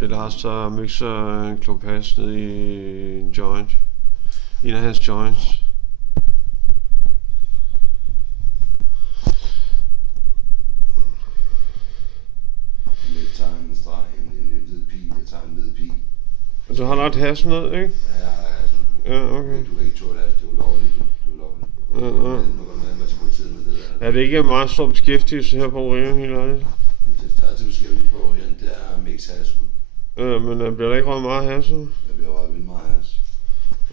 Det Lars, der mixer en klump hash ned i en joint. En af hans joints. Jeg tager en streg, en hvid pil. Jeg tager en hvid pil. Du har lagt hash ned, ikke? Ja, jeg har sådan. Ja, okay. Du kan ikke tåle hash, det er ulovligt. Du er ulovligt. Ja. Nu går du med mig til politiet med det der. Er det ikke en meget stor beskæftigelse her på Orion, helt ærligt? Det største beskæftigelse på Orion, det er at mixe hash ud. Ja, men bliver der ikke røget meget hash? Jeg bliver røget vildt meget hash.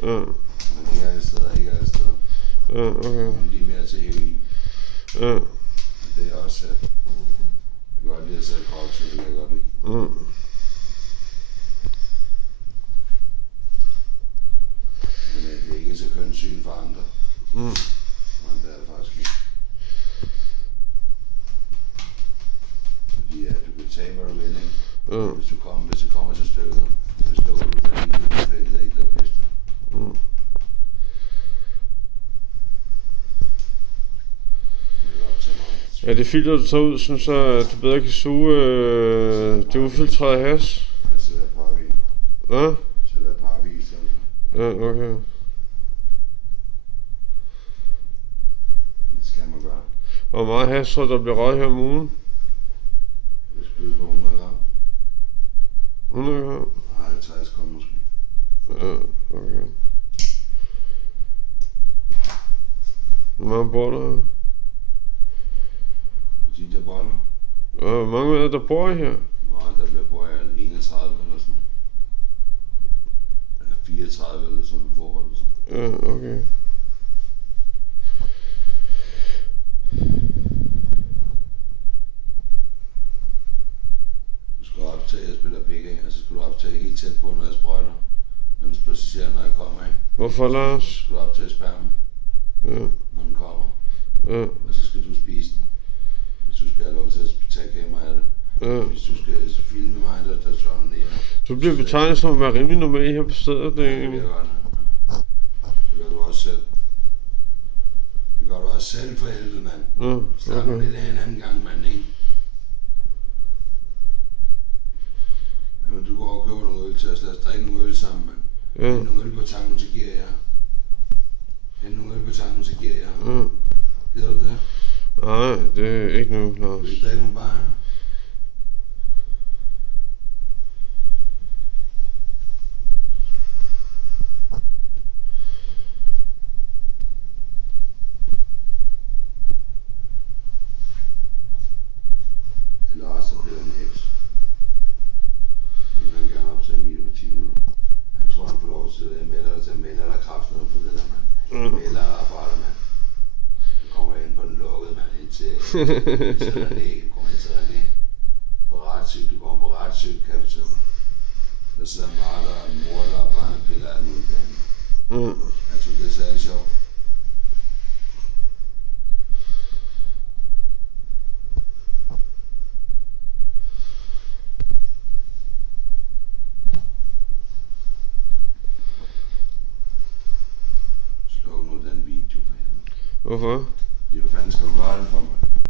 Ja. Men ikke alle steder, ikke alle steder. Ja, okay. Men de er mere til heroin. Ja. Det er også selv. Jeg kan godt lide at sætte krok, så det kan jeg godt lide. Ja. Men det er ikke så kønt syn for andre. Men det er det faktisk ikke. Fordi at du kan tage, hvad du vil, ikke? Ja. Hvis det kommer til stykket, så slukker du den ikke, du gider ikke lade piste. Ja, det filter du tager ud, sådan så at du bedre kan suge det ufiltrerede hash. Jeg sætter et par i. Ja? Sætter et par i stedet for. Ja, okay. Det skal man gøre. Hvor meget hash tror du, der bliver røget her om ugen? Jeg spiller på 100 gram. 100 gram? Nej, 50 gram måske. Ja, okay. Hvor mange bor der? De der boller. Ja, hvor mange er der bor her? Nej, der bliver på 31 eller sådan. Eller 34 eller sådan forhold. Ja, okay. Du skal optage, jeg spiller PG, og så skal du optage helt tæt på, når jeg sprøjter. Men præciserer, når jeg kommer, ikke? Hvorfor, Lars? Så skal du optage spermen, Ja, når den kommer. ja, Og så skal du spise den. Hvis du skal have lov til at tage kamera af det. ja. Hvis du skal filme mig, der slår den ned. Du bliver betegnet som at være rimelig normal her på stedet, det er Det egentlig. gør det. Det gør du også selv. Det gør du også selv for helvede, mand. Ja, Start okay. med lidt af en anden gang, mand, ikke? Jamen, du går og køber nogle øl til os. Lad os drikke nogle øl sammen, mand. Ja. Hent nogle øl på tanken, så giver jeg. Hent nogle øl på tanken, så giver jeg. Ja. Gider du det? Nej, det er ikke nu, Vil Lars. du ikke drikke nogle bajer? Eller også så bliver en heks. Han vil gerne optage en video på 10 minutter. Han tror, han får lov til det. Jeg melder dig kraften på det der, mand. Jeg melder dig fra dig, mand. Du kommer ind på den lukkede, mand. Indtil René. Du kommer ind til René. På retssyg. Du kommer på retssyg, kapitel. Der sidder marder og morder og barnepiller af muligt andet. Ja. Jeg tror, det er særlig sjovt. Sluk nu den video for helvede. Hvorfor? Fordi hvad fanden skal du gøre det for mig?